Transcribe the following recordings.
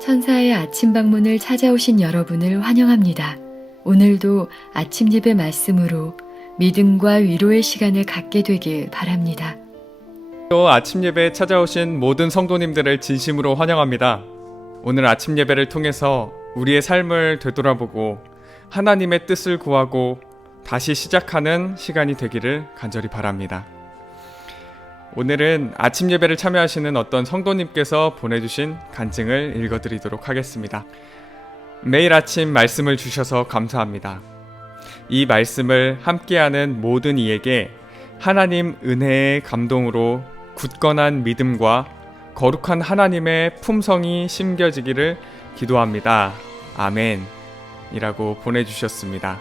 천사의 아침 방문을 찾아오신 여러분을 환영합니다. 오늘도 아침 예배 말씀으로 믿음과 위로의 시간을 갖게 되길 바랍니다. 또 아침 예배에 찾아오신 모든 성도님들을 진심으로 환영합니다. 오늘 아침 예배를 통해서 우리의 삶을 되돌아보고 하나님의 뜻을 구하고 다시 시작하는 시간이 되기를 간절히 바랍니다. 오늘은 아침 예배를 참여하시는 어떤 성도님께서 보내주신 간증을 읽어드리도록 하겠습니다. 매일 아침 말씀을 주셔서 감사합니다. 이 말씀을 함께하는 모든 이에게 하나님 은혜의 감동으로 굳건한 믿음과 거룩한 하나님의 품성이 심겨지기를 기도합니다. 아멘 이라고 보내주셨습니다.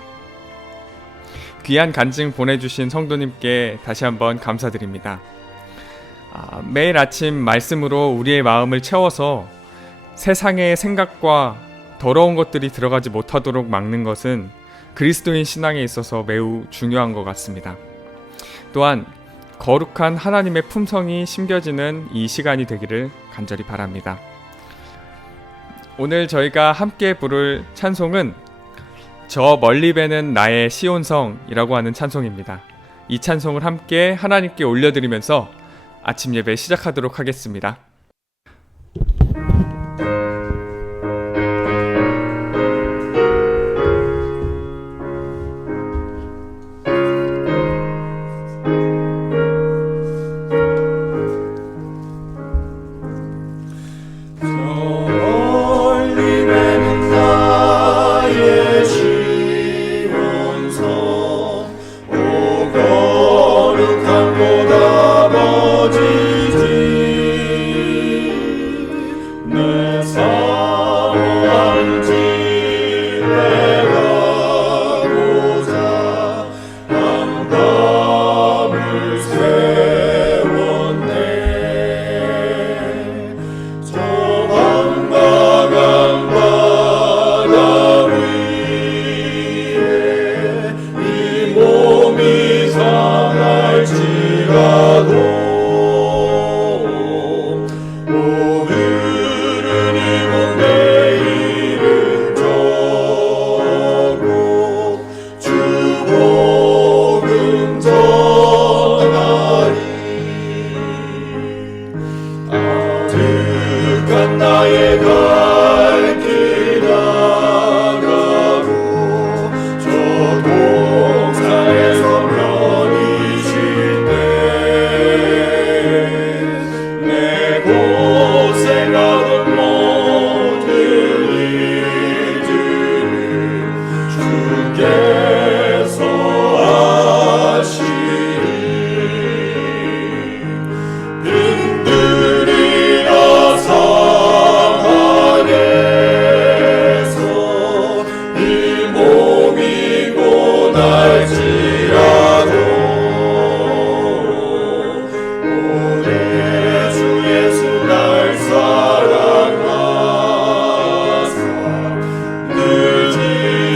귀한 간증 보내주신 성도님께 다시 한번 감사드립니다. 매일 아침 말씀으로 우리의 마음을 채워서 세상의 생각과 더러운 것들이 들어가지 못하도록 막는 것은 그리스도인 신앙에 있어서 매우 중요한 것 같습니다. 또한 거룩한 하나님의 품성이 심겨지는 이 시간이 되기를 간절히 바랍니다. 오늘 저희가 함께 부를 찬송은 저 멀리 배는 나의 시온성이라고 하는 찬송입니다. 이 찬송을 함께 하나님께 올려드리면서 아침 예배 시작하도록 하겠습니다.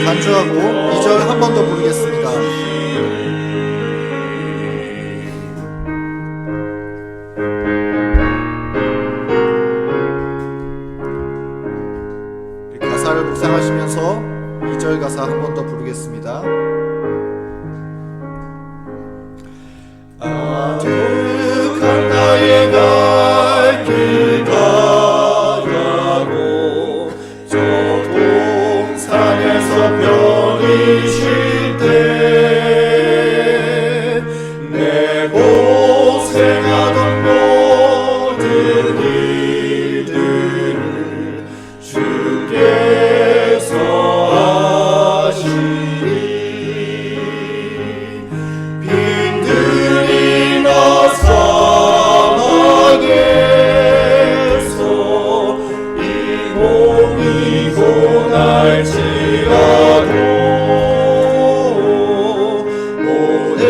간주하고 2절 한 번 더 부르겠습니다. 가사를 묵상하시면서 2절 가사 한 번 더 부르겠습니다. 아득한 나의 갈 길 가라고 저 동산에서 편히 쉴 때 내 고생하던 모든 일들을 주께서 아시니 빈들이 나 사막에서 이 몸이 고날지라도 오래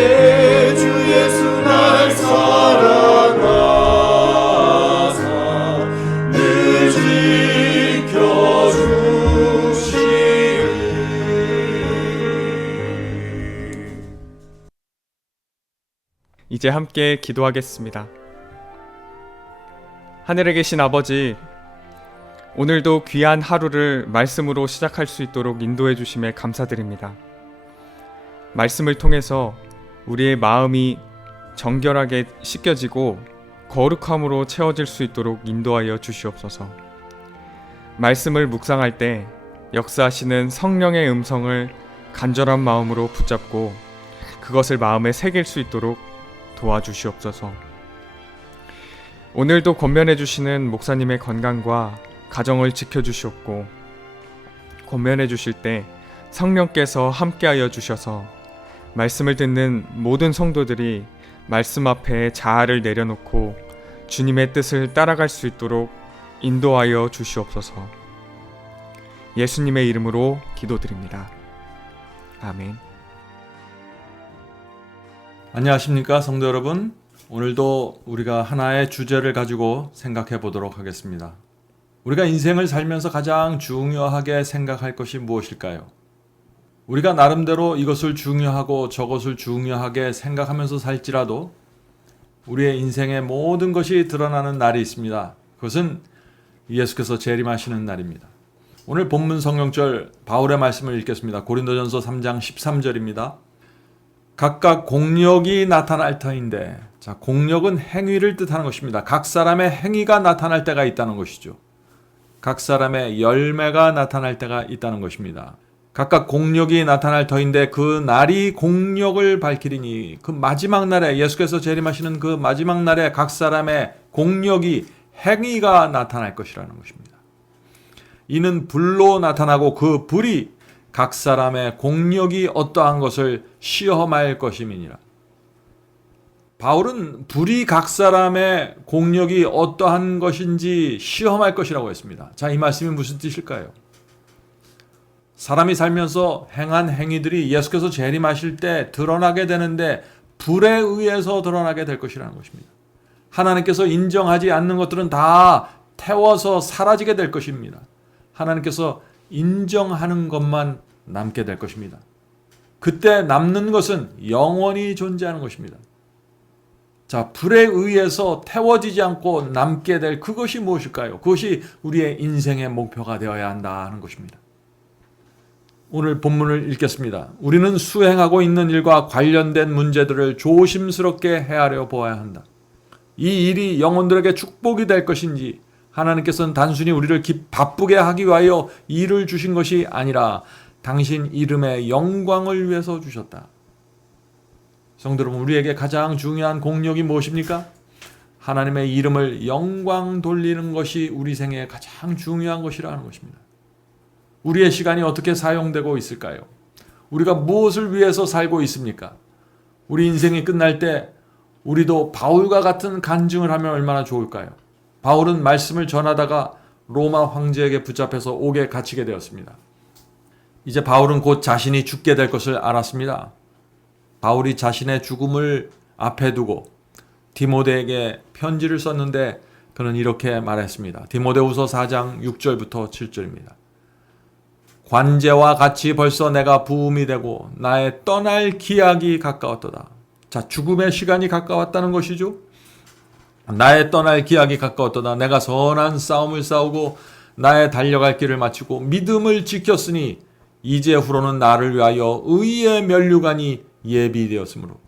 주 예수 날 사랑하사 늘 지켜주시리. 이제 함께 기도하겠습니다. 하늘에 계신 아버지, 오늘도 귀한 하루를 말씀으로 시작할 수 있도록 인도해 주심에 감사드립니다. 말씀을 통해서 우리의 마음이 정결하게 씻겨지고 거룩함으로 채워질 수 있도록 인도하여 주시옵소서. 말씀을 묵상할 때 역사하시는 성령의 음성을 간절한 마음으로 붙잡고 그것을 마음에 새길 수 있도록 도와주시옵소서. 오늘도 권면해 주시는 목사님의 건강과 가정을 지켜주시옵고 권면해 주실 때 성령께서 함께하여 주셔서 말씀을 듣는 모든 성도들이 말씀 앞에 자아를 내려놓고 주님의 뜻을 따라갈 수 있도록 인도하여 주시옵소서. 예수님의 이름으로 기도드립니다. 아멘. 안녕하십니까 성도 여러분. 오늘도 우리가 하나의 주제를 가지고 생각해 보도록 하겠습니다. 우리가 인생을 살면서 가장 중요하게 생각할 것이 무엇일까요? 우리가 나름대로 이것을 중요하고 저것을 중요하게 생각하면서 살지라도 우리의 인생의 모든 것이 드러나는 날이 있습니다. 그것은 예수께서 재림하시는 날입니다. 오늘 본문 성경절 바울의 말씀을 읽겠습니다. 고린도전서 3장 13절입니다. 각각 공력이 나타날 터인데, 자, 공력은 행위를 뜻하는 것입니다. 각 사람의 행위가 나타날 때가 있다는 것이죠. 각 사람의 열매가 나타날 때가 있다는 것입니다. 각각 공력이 나타날 터인데 그 날이 공력을 밝히리니, 그 마지막 날에 예수께서 재림하시는 그 마지막 날에 각 사람의 공력이 행위가 나타날 것이라는 것입니다. 이는 불로 나타나고 그 불이 각 사람의 공력이 어떠한 것을 시험할 것임이니라. 바울은 불이 각 사람의 공력이 어떠한 것인지 시험할 것이라고 했습니다. 자, 이 말씀이 무슨 뜻일까요? 사람이 살면서 행한 행위들이 예수께서 재림하실 때 드러나게 되는데 불에 의해서 드러나게 될 것이라는 것입니다. 하나님께서 인정하지 않는 것들은 다 태워서 사라지게 될 것입니다. 하나님께서 인정하는 것만 남게 될 것입니다. 그때 남는 것은 영원히 존재하는 것입니다. 자, 불에 의해서 태워지지 않고 남게 될 그것이 무엇일까요? 그것이 우리의 인생의 목표가 되어야 한다는 것입니다. 오늘 본문을 읽겠습니다. 우리는 수행하고 있는 일과 관련된 문제들을 조심스럽게 헤아려 보아야 한다. 이 일이 영혼들에게 축복이 될 것인지, 하나님께서는 단순히 우리를 바쁘게 하기 위하여 일을 주신 것이 아니라 당신 이름의 영광을 위해서 주셨다. 성도 여러분, 우리에게 가장 중요한 공력이 무엇입니까? 하나님의 이름을 영광 돌리는 것이 우리 생애에 가장 중요한 것이라는 것입니다. 우리의 시간이 어떻게 사용되고 있을까요? 우리가 무엇을 위해서 살고 있습니까? 우리 인생이 끝날 때 우리도 바울과 같은 간증을 하면 얼마나 좋을까요? 바울은 말씀을 전하다가 로마 황제에게 붙잡혀서 옥에 갇히게 되었습니다. 이제 바울은 곧 자신이 죽게 될 것을 알았습니다. 바울이 자신의 죽음을 앞에 두고 디모데에게 편지를 썼는데 그는 이렇게 말했습니다. 디모데후서 4장 6절부터 7절입니다. 관제와 같이 벌써 내가 부음이 되고 나의 떠날 기약이 가까웠도다. 자, 죽음의 시간이 가까웠다는 것이죠. 나의 떠날 기약이 가까웠도다. 내가 선한 싸움을 싸우고 나의 달려갈 길을 마치고 믿음을 지켰으니 이제후로는 나를 위하여 의의 면류관이 예비되었으므로.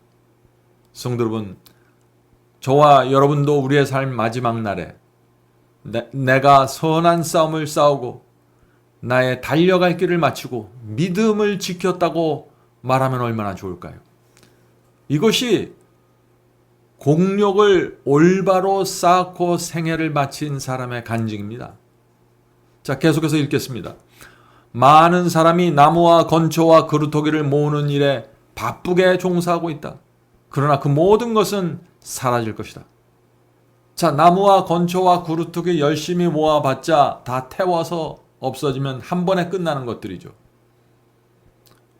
성도 여러분, 저와 여러분도 우리의 삶 마지막 날에 내가 선한 싸움을 싸우고 나의 달려갈 길을 마치고 믿음을 지켰다고 말하면 얼마나 좋을까요? 이것이 공력을 올바로 쌓고 생애를 마친 사람의 간증입니다. 자, 계속해서 읽겠습니다. 많은 사람이 나무와 건초와 그루터기를 모으는 일에 바쁘게 종사하고 있다. 그러나 그 모든 것은 사라질 것이다. 자, 나무와 건초와 그루터기 열심히 모아봤자 다 태워서 없어지면 한 번에 끝나는 것들이죠.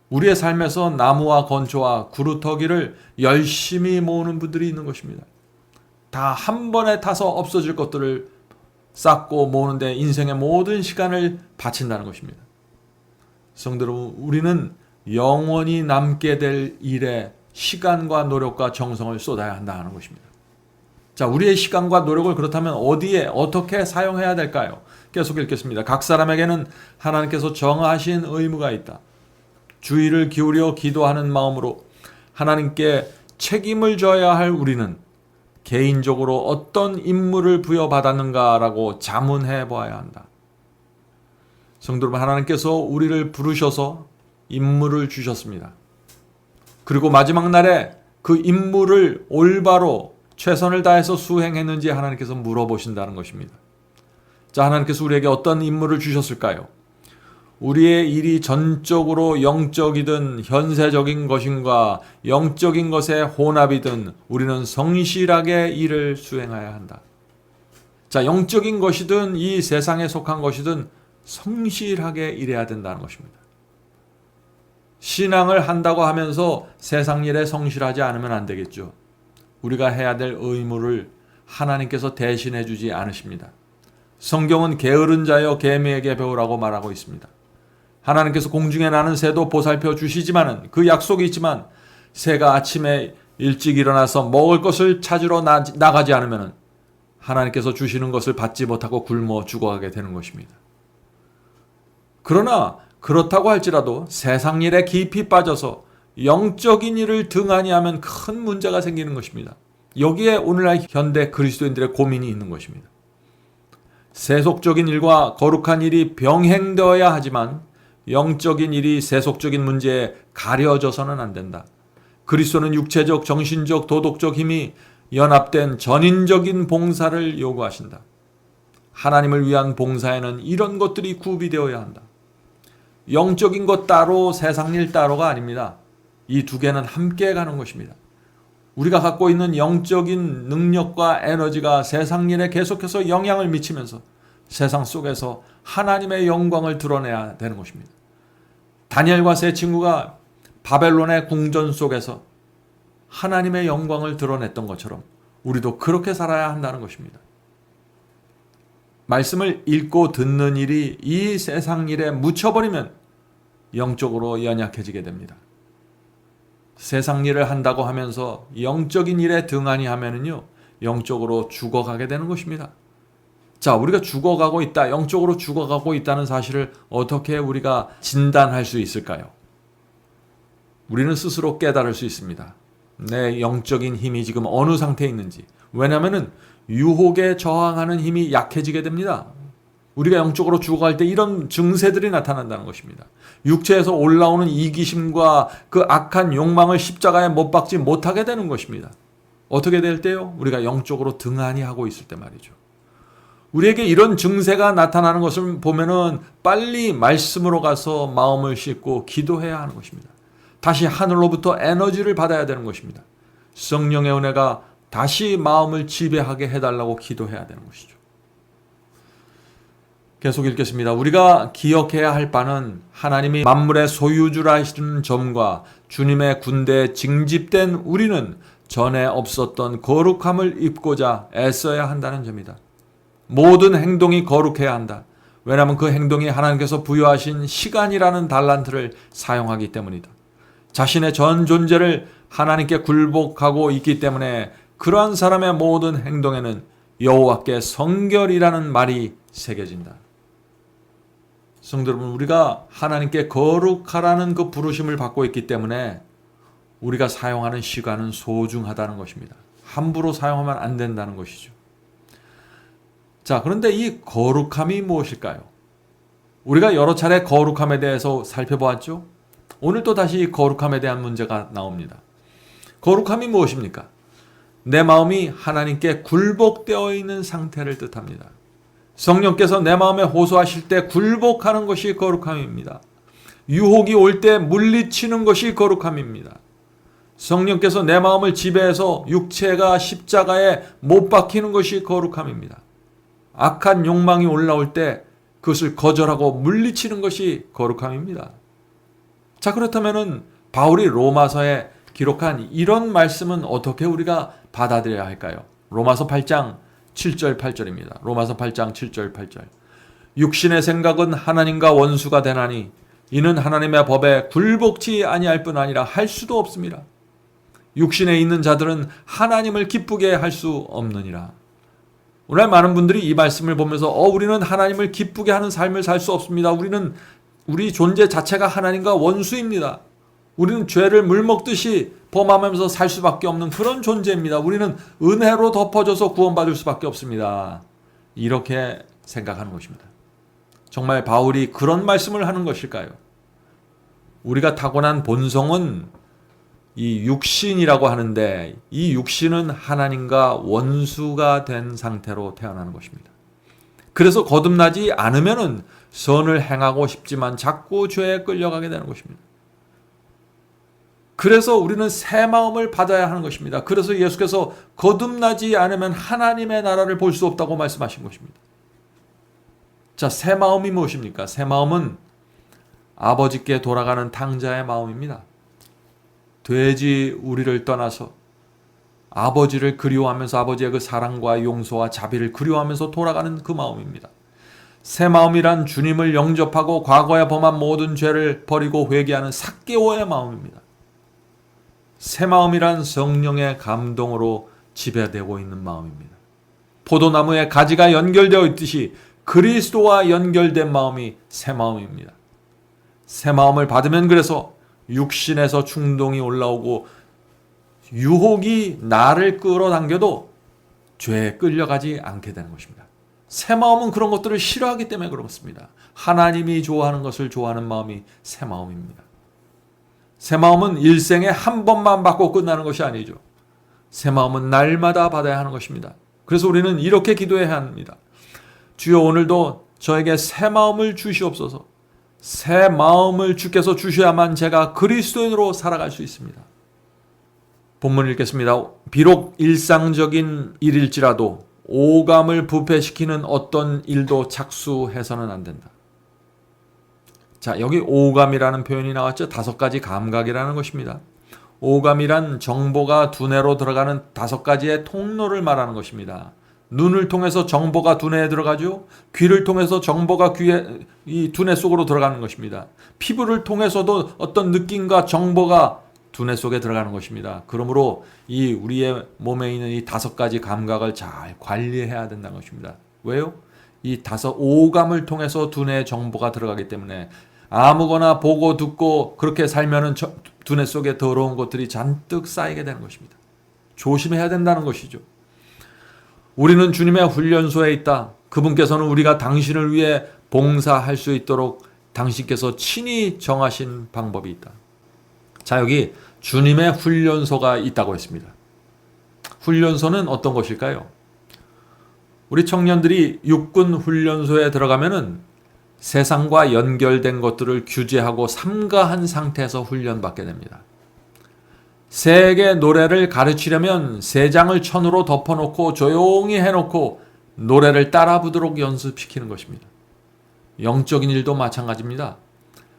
우리의 삶에서 나무와 건초와 그루터기를 열심히 모으는 분들이 있는 것입니다. 다 한 번에 타서 없어질 것들을 쌓고 모으는데 인생의 모든 시간을 바친다는 것입니다. 성도 여러분, 우리는 영원히 남게 될 일에 시간과 노력과 정성을 쏟아야 한다는 것입니다. 자, 우리의 시간과 노력을 그렇다면 어디에 어떻게 사용해야 될까요? 계속 읽겠습니다. 각 사람에게는 하나님께서 정하신 의무가 있다. 주의를 기울여 기도하는 마음으로 하나님께 책임을 져야 할 우리는 개인적으로 어떤 임무를 부여받았는가라고 자문해 보아야 한다. 성도 여러분, 하나님께서 우리를 부르셔서 임무를 주셨습니다. 그리고 마지막 날에 그 임무를 올바로 최선을 다해서 수행했는지 하나님께서 물어보신다는 것입니다. 자, 하나님께서 우리에게 어떤 임무를 주셨을까요? 우리의 일이 전적으로 영적이든 현세적인 것인가 영적인 것의 혼합이든 우리는 성실하게 일을 수행해야 한다. 자, 영적인 것이든 이 세상에 속한 것이든 성실하게 일해야 된다는 것입니다. 신앙을 한다고 하면서 세상 일에 성실하지 않으면 안 되겠죠. 우리가 해야 될 의무를 하나님께서 대신해 주지 않으십니다. 성경은 게으른 자여 개미에게 배우라고 말하고 있습니다. 하나님께서 공중에 나는 새도 보살펴 주시지만은 그 약속이 있지만 새가 아침에 일찍 일어나서 먹을 것을 찾으러 나가지 않으면 하나님께서 주시는 것을 받지 못하고 굶어 죽어가게 되는 것입니다. 그러나 그렇다고 할지라도 세상 일에 깊이 빠져서 영적인 일을 등한히 하면 큰 문제가 생기는 것입니다. 여기에 오늘날 현대 그리스도인들의 고민이 있는 것입니다. 세속적인 일과 거룩한 일이 병행되어야 하지만 영적인 일이 세속적인 문제에 가려져서는 안 된다. 그리스도는 육체적, 정신적, 도덕적 힘이 연합된 전인적인 봉사를 요구하신다. 하나님을 위한 봉사에는 이런 것들이 구비되어야 한다. 영적인 것 따로 세상 일 따로가 아닙니다. 이 두 개는 함께 가는 것입니다. 우리가 갖고 있는 영적인 능력과 에너지가 세상 일에 계속해서 영향을 미치면서 세상 속에서 하나님의 영광을 드러내야 되는 것입니다. 다니엘과 세 친구가 바벨론의 궁전 속에서 하나님의 영광을 드러냈던 것처럼 우리도 그렇게 살아야 한다는 것입니다. 말씀을 읽고 듣는 일이 이 세상 일에 묻혀버리면 영적으로 연약해지게 됩니다. 세상 일을 한다고 하면서 영적인 일에 등한히 하면은요, 영적으로 죽어가게 되는 것입니다. 자, 우리가 죽어가고 있다, 영적으로 죽어가고 있다는 사실을 어떻게 우리가 진단할 수 있을까요? 우리는 스스로 깨달을 수 있습니다. 내 영적인 힘이 지금 어느 상태에 있는지. 왜냐하면 유혹에 저항하는 힘이 약해지게 됩니다. 우리가 영적으로 죽어갈 때 이런 증세들이 나타난다는 것입니다. 육체에서 올라오는 이기심과 그 악한 욕망을 십자가에 못 박지 못하게 되는 것입니다. 어떻게 될 때요? 우리가 영적으로 등한히 하고 있을 때 말이죠. 우리에게 이런 증세가 나타나는 것을 보면은 빨리 말씀으로 가서 마음을 씻고 기도해야 하는 것입니다. 다시 하늘로부터 에너지를 받아야 되는 것입니다. 성령의 은혜가 다시 마음을 지배하게 해달라고 기도해야 되는 것이죠. 계속 읽겠습니다. 우리가 기억해야 할 바는 하나님이 만물의 소유주라시는 점과 주님의 군대에 징집된 우리는 전에 없었던 거룩함을 입고자 애써야 한다는 점이다. 모든 행동이 거룩해야 한다. 왜냐하면 그 행동이 하나님께서 부여하신 시간이라는 달란트를 사용하기 때문이다. 자신의 전 존재를 하나님께 굴복하고 있기 때문에 그러한 사람의 모든 행동에는 여호와께 성결이라는 말이 새겨진다. 성도 여러분, 우리가 하나님께 거룩하라는 그 부르심을 받고 있기 때문에 우리가 사용하는 시간은 소중하다는 것입니다. 함부로 사용하면 안 된다는 것이죠. 자, 그런데 이 거룩함이 무엇일까요? 우리가 여러 차례 거룩함에 대해서 살펴보았죠? 오늘 또 다시 거룩함에 대한 문제가 나옵니다. 거룩함이 무엇입니까? 내 마음이 하나님께 굴복되어 있는 상태를 뜻합니다. 성령께서 내 마음에 호소하실 때 굴복하는 것이 거룩함입니다. 유혹이 올 때 물리치는 것이 거룩함입니다. 성령께서 내 마음을 지배해서 육체가 십자가에 못 박히는 것이 거룩함입니다. 악한 욕망이 올라올 때 그것을 거절하고 물리치는 것이 거룩함입니다. 자, 그렇다면은 바울이 로마서에 기록한 이런 말씀은 어떻게 우리가 받아들여야 할까요? 로마서 8장 7절 8절입니다. 로마서 8장 7절 8절. 육신의 생각은 하나님과 원수가 되나니 이는 하나님의 법에 굴복치 아니할 뿐 아니라 할 수도 없습니다. 육신에 있는 자들은 하나님을 기쁘게 할 수 없느니라. 오늘 많은 분들이 이 말씀을 보면서 우리는 하나님을 기쁘게 하는 삶을 살 수 없습니다. 우리 존재 자체가 하나님과 원수입니다. 우리는 죄를 물 먹듯이 범하면서 살 수밖에 없는 그런 존재입니다. 우리는 은혜로 덮어져서 구원받을 수밖에 없습니다. 이렇게 생각하는 것입니다. 정말 바울이 그런 말씀을 하는 것일까요? 우리가 타고난 본성은 이 육신이라고 하는데 이 육신은 하나님과 원수가 된 상태로 태어나는 것입니다. 그래서 거듭나지 않으면은 선을 행하고 싶지만 자꾸 죄에 끌려가게 되는 것입니다. 그래서 우리는 새 마음을 받아야 하는 것입니다. 그래서 예수께서 거듭나지 않으면 하나님의 나라를 볼 수 없다고 말씀하신 것입니다. 자, 새 마음이 무엇입니까? 새 마음은 아버지께 돌아가는 탕자의 마음입니다. 돼지 우리를 떠나서 아버지를 그리워하면서 아버지의 그 사랑과 용서와 자비를 그리워하면서 돌아가는 그 마음입니다. 새 마음이란 주님을 영접하고 과거에 범한 모든 죄를 버리고 회개하는 삭개오의 마음입니다. 새 마음이란 성령의 감동으로 지배되고 있는 마음입니다. 포도나무에 가지가 연결되어 있듯이 그리스도와 연결된 마음이 새 마음입니다. 새 마음을 받으면 그래서 육신에서 충동이 올라오고 유혹이 나를 끌어당겨도 죄에 끌려가지 않게 되는 것입니다. 새 마음은 그런 것들을 싫어하기 때문에 그렇습니다. 하나님이 좋아하는 것을 좋아하는 마음이 새 마음입니다. 새 마음은 일생에 한 번만 받고 끝나는 것이 아니죠. 새 마음은 날마다 받아야 하는 것입니다. 그래서 우리는 이렇게 기도해야 합니다. 주여, 오늘도 저에게 새 마음을 주시옵소서. 새 마음을 주께서 주셔야만 제가 그리스도인으로 살아갈 수 있습니다. 본문 읽겠습니다. 비록 일상적인 일일지라도 오감을 부패시키는 어떤 일도 착수해서는 안 된다. 자, 여기 오감이라는 표현이 나왔죠. 5가지 감각이라는 것입니다. 오감이란 정보가 두뇌로 들어가는 5가지의 통로를 말하는 것입니다. 눈을 통해서 정보가 두뇌에 들어가죠. 귀를 통해서 정보가 이 두뇌 속으로 들어가는 것입니다. 피부를 통해서도 어떤 느낌과 정보가 두뇌 속에 들어가는 것입니다. 그러므로 이 우리의 몸에 있는 이 5가지 감각을 잘 관리해야 된다는 것입니다. 왜요? 이 오감을 통해서 두뇌에 정보가 들어가기 때문에 아무거나 보고 듣고 그렇게 살면은 두뇌 속에 더러운 것들이 잔뜩 쌓이게 되는 것입니다. 조심해야 된다는 것이죠. 우리는 주님의 훈련소에 있다. 그분께서는 우리가 당신을 위해 봉사할 수 있도록 당신께서 친히 정하신 방법이 있다. 자, 여기 주님의 훈련소가 있다고 했습니다. 훈련소는 어떤 것일까요? 우리 청년들이 육군 훈련소에 들어가면은 세상과 연결된 것들을 규제하고 삼가한 상태에서 훈련받게 됩니다. 새에게 노래를 가르치려면 새 장을 천으로 덮어놓고 조용히 해놓고 노래를 따라 부르도록 연습시키는 것입니다. 영적인 일도 마찬가지입니다.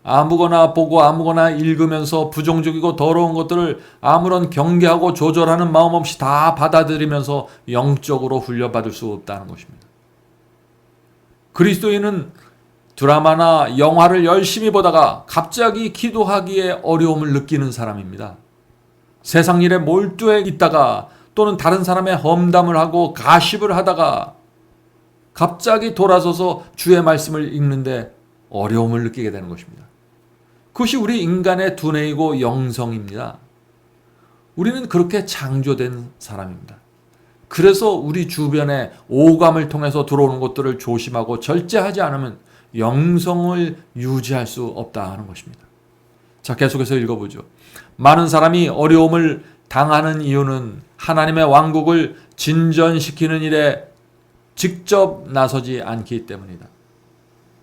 아무거나 보고 아무거나 읽으면서 부정적이고 더러운 것들을 아무런 경계하고 조절하는 마음 없이 다 받아들이면서 영적으로 훈련받을 수 없다는 것입니다. 그리스도인은 드라마나 영화를 열심히 보다가 갑자기 기도하기에 어려움을 느끼는 사람입니다. 세상 일에 몰두해 있다가 또는 다른 사람의 험담을 하고 가십을 하다가 갑자기 돌아서서 주의 말씀을 읽는데 어려움을 느끼게 되는 것입니다. 그것이 우리 인간의 두뇌이고 영성입니다. 우리는 그렇게 창조된 사람입니다. 그래서 우리 주변에 오감을 통해서 들어오는 것들을 조심하고 절제하지 않으면 영성을 유지할 수 없다 하는 것입니다. 자, 계속해서 읽어보죠. 많은 사람이 어려움을 당하는 이유는 하나님의 왕국을 진전시키는 일에 직접 나서지 않기 때문이다.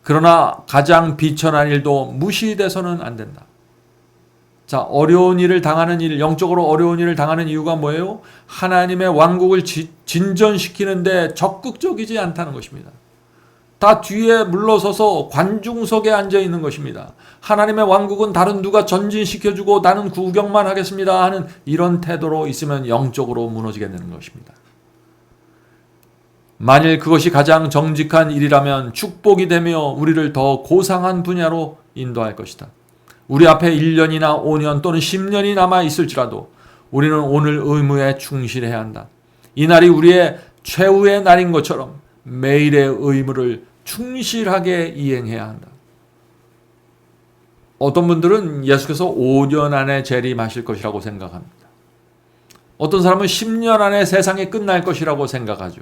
그러나 가장 비천한 일도 무시돼서는 안 된다. 자, 어려운 일을 당하는 일, 영적으로 어려운 일을 당하는 이유가 뭐예요? 하나님의 왕국을 진전시키는데 적극적이지 않다는 것입니다. 다 뒤에 물러서서 관중석에 앉아 있는 것입니다. 하나님의 왕국은 다른 누가 전진시켜주고 나는 구경만 하겠습니다 하는 이런 태도로 있으면 영적으로 무너지게 되는 것입니다. 만일 그것이 가장 정직한 일이라면 축복이 되며 우리를 더 고상한 분야로 인도할 것이다. 우리 앞에 1년이나 5년 또는 10년이 남아 있을지라도 우리는 오늘 의무에 충실해야 한다. 이 날이 우리의 최후의 날인 것처럼 매일의 의무를 충실하게 이행해야 한다. 어떤 분들은 예수께서 5년 안에 재림하실 것이라고 생각합니다. 어떤 사람은 10년 안에 세상이 끝날 것이라고 생각하죠.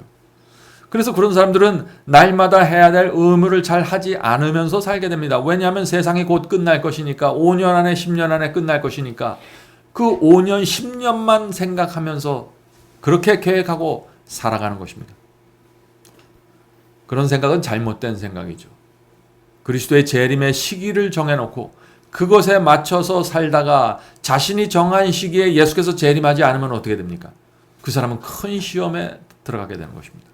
그래서 그런 사람들은 날마다 해야 될 의무를 잘 하지 않으면서 살게 됩니다. 왜냐하면 세상이 곧 끝날 것이니까, 5년 안에 10년 안에 끝날 것이니까 그 5년 10년만 생각하면서 그렇게 계획하고 살아가는 것입니다. 그런 생각은 잘못된 생각이죠. 그리스도의 재림의 시기를 정해놓고 그것에 맞춰서 살다가 자신이 정한 시기에 예수께서 재림하지 않으면 어떻게 됩니까? 그 사람은 큰 시험에 들어가게 되는 것입니다.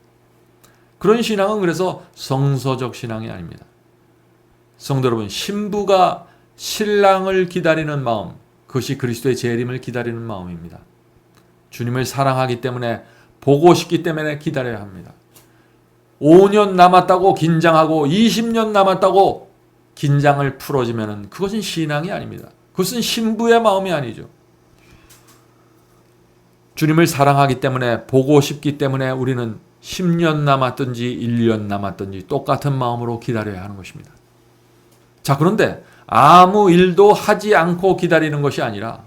그런 신앙은 그래서 성서적 신앙이 아닙니다. 성도 여러분, 신부가 신랑을 기다리는 마음, 그것이 그리스도의 재림을 기다리는 마음입니다. 주님을 사랑하기 때문에, 보고 싶기 때문에 기다려야 합니다. 5년 남았다고 긴장하고 20년 남았다고 긴장을 풀어지면 그것은 신앙이 아닙니다. 그것은 신부의 마음이 아니죠. 주님을 사랑하기 때문에, 보고 싶기 때문에 우리는 10년 남았든지 1년 남았든지 똑같은 마음으로 기다려야 하는 것입니다. 자, 그런데 아무 일도 하지 않고 기다리는 것이 아니라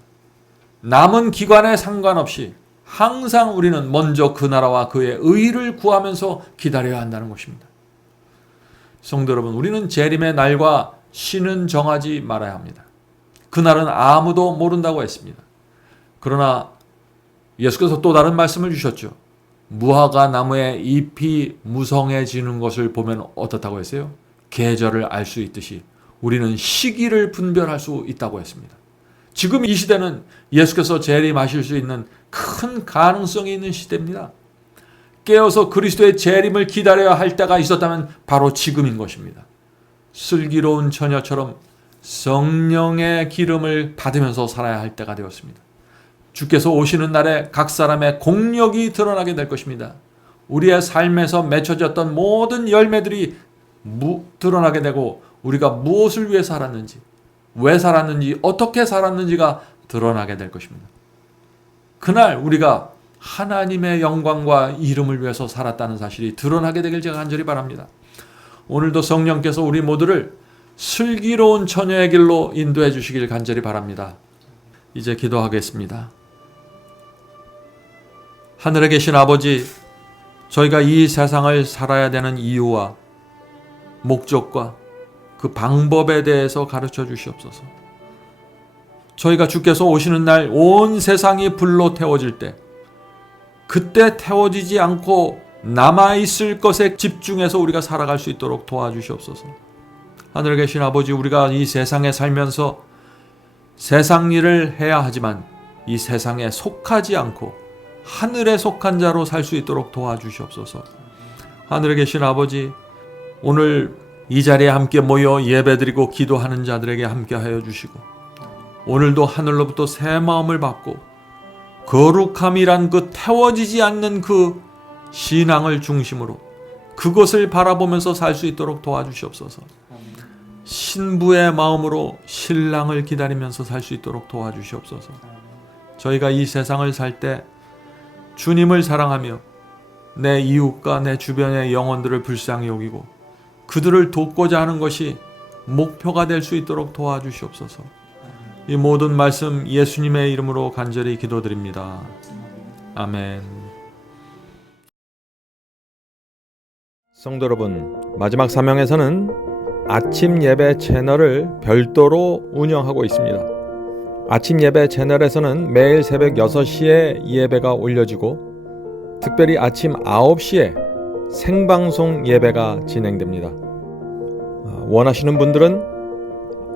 남은 기간에 상관없이 항상 우리는 먼저 그 나라와 그의 의를 구하면서 기다려야 한다는 것입니다. 성도 여러분, 우리는 재림의 날과 시는 정하지 말아야 합니다. 그날은 아무도 모른다고 했습니다. 그러나 예수께서 또 다른 말씀을 주셨죠. 무화과 나무의 잎이 무성해지는 것을 보면 어떻다고 했어요? 계절을 알 수 있듯이 우리는 시기를 분별할 수 있다고 했습니다. 지금 이 시대는 예수께서 재림하실 수 있는 큰 가능성이 있는 시대입니다. 깨어서 그리스도의 재림을 기다려야 할 때가 있었다면 바로 지금인 것입니다. 슬기로운 처녀처럼 성령의 기름을 받으면서 살아야 할 때가 되었습니다. 주께서 오시는 날에 각 사람의 공력이 드러나게 될 것입니다. 우리의 삶에서 맺혀졌던 모든 열매들이 드러나게 되고 우리가 무엇을 위해 살았는지, 왜 살았는지, 어떻게 살았는지가 드러나게 될 것입니다. 그날 우리가 하나님의 영광과 이름을 위해서 살았다는 사실이 드러나게 되길 제가 간절히 바랍니다. 오늘도 성령께서 우리 모두를 슬기로운 처녀의 길로 인도해 주시길 간절히 바랍니다. 이제 기도하겠습니다. 하늘에 계신 아버지, 저희가 이 세상을 살아야 되는 이유와 목적과 그 방법에 대해서 가르쳐 주시옵소서. 저희가 주께서 오시는 날 온 세상이 불로 태워질 때, 그때 태워지지 않고 남아있을 것에 집중해서 우리가 살아갈 수 있도록 도와주시옵소서. 하늘에 계신 아버지, 우리가 이 세상에 살면서 세상 일을 해야 하지만 이 세상에 속하지 않고 하늘에 속한 자로 살 수 있도록 도와주시옵소서. 하늘에 계신 아버지, 오늘 이 자리에 함께 모여 예배드리고 기도하는 자들에게 함께하여 주시고, 오늘도 하늘로부터 새 마음을 받고 거룩함이란 그 태워지지 않는 그 신앙을 중심으로 그것을 바라보면서 살 수 있도록 도와주시옵소서. 신부의 마음으로 신랑을 기다리면서 살 수 있도록 도와주시옵소서. 저희가 이 세상을 살 때 주님을 사랑하며 내 이웃과 내 주변의 영혼들을 불쌍히 여기고 그들을 돕고자 하는 것이 목표가 될 수 있도록 도와주시옵소서. 이 모든 말씀 예수님의 이름으로 간절히 기도드립니다. 아멘. 성도 여러분, 마지막 사명에서는 아침 예배 채널을 별도로 운영하고 있습니다. 아침 예배 채널에서는 매일 새벽 6시에 예배가 올려지고 특별히 아침 9시에 생방송 예배가 진행됩니다. 원하시는 분들은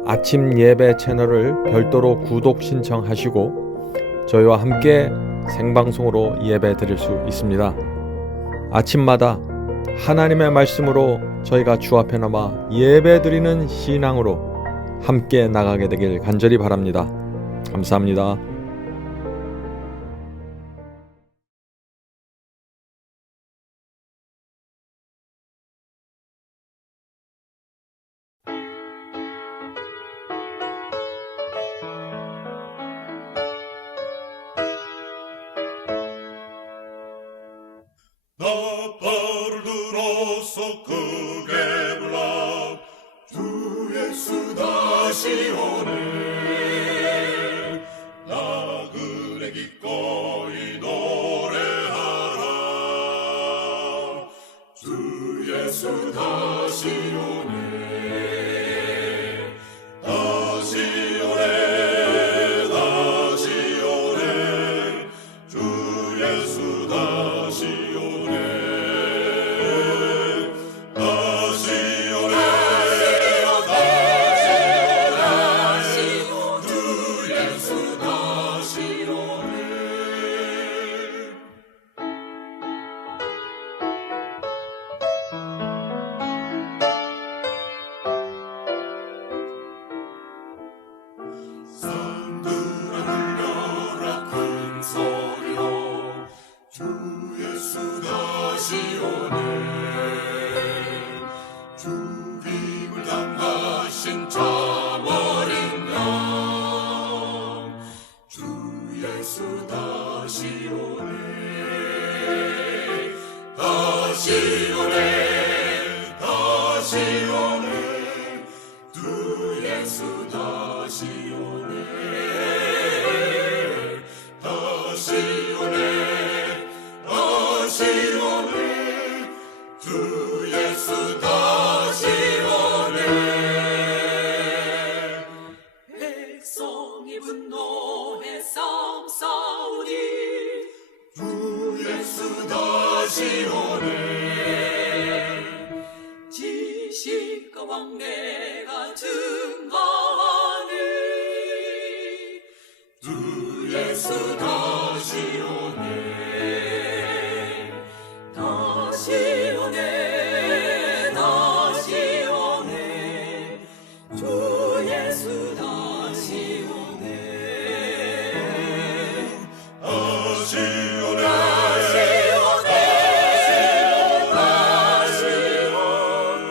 아침 예배 채널을 별도로 구독 신청하시고 저희와 함께 생방송으로 예배 드릴 수 있습니다. 아침마다 하나님의 말씀으로 저희가 주 앞에 나와 예배 드리는 신앙으로 함께 나가게 되길 간절히 바랍니다. 감사합니다. 나팔을 들어서 크게 불러 주 예수 다시 오네. 나그네 기꺼이 노래하라. 주 예수 다시 오네. 다시 오네. 다시 오네. 주 예수 다시 오네. 다시 오네. 다시 오네. 주 예수 다시 오네. 산들아 울려라 큰 소리로 주 예수 다시 오네. 죽임을 당하신 저버린 양 주 예수 다시 오네. 다시 오네. 다시 오네. 주 예수 다시 오네. 다시 오네. 다시 오네. 주 예수 다시 오네. 백성이 분노해 싸움싸우니 주 예수 다시 오네. 지식과 왕래가 증거하니 주 예수 다시 오네. 다시 오네. 다시 오네. 주 예수 다시 오네. 다시 오네. 다시 오네. 다시 오네.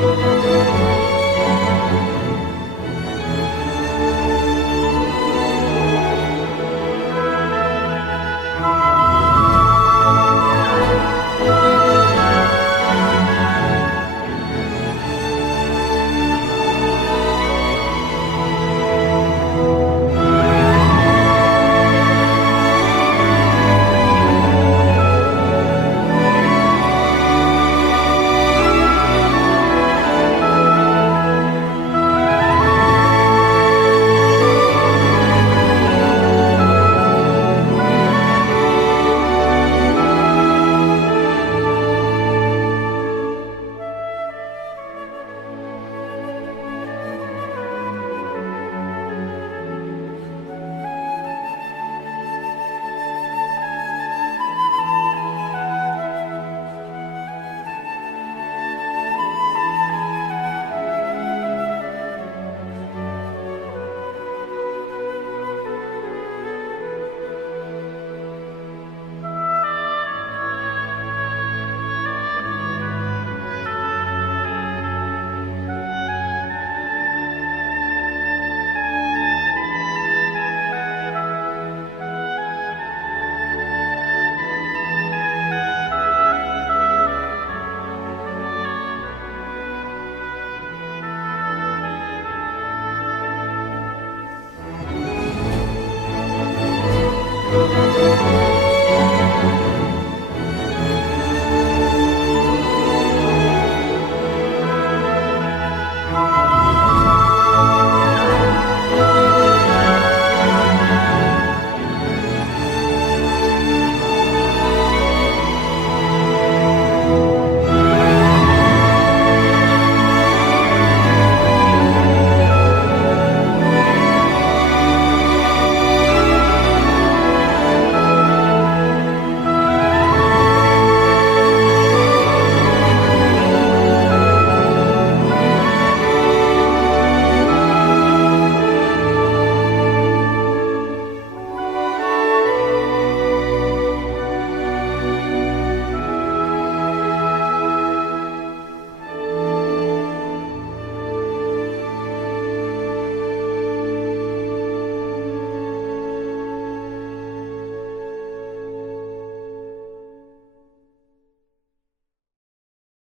오네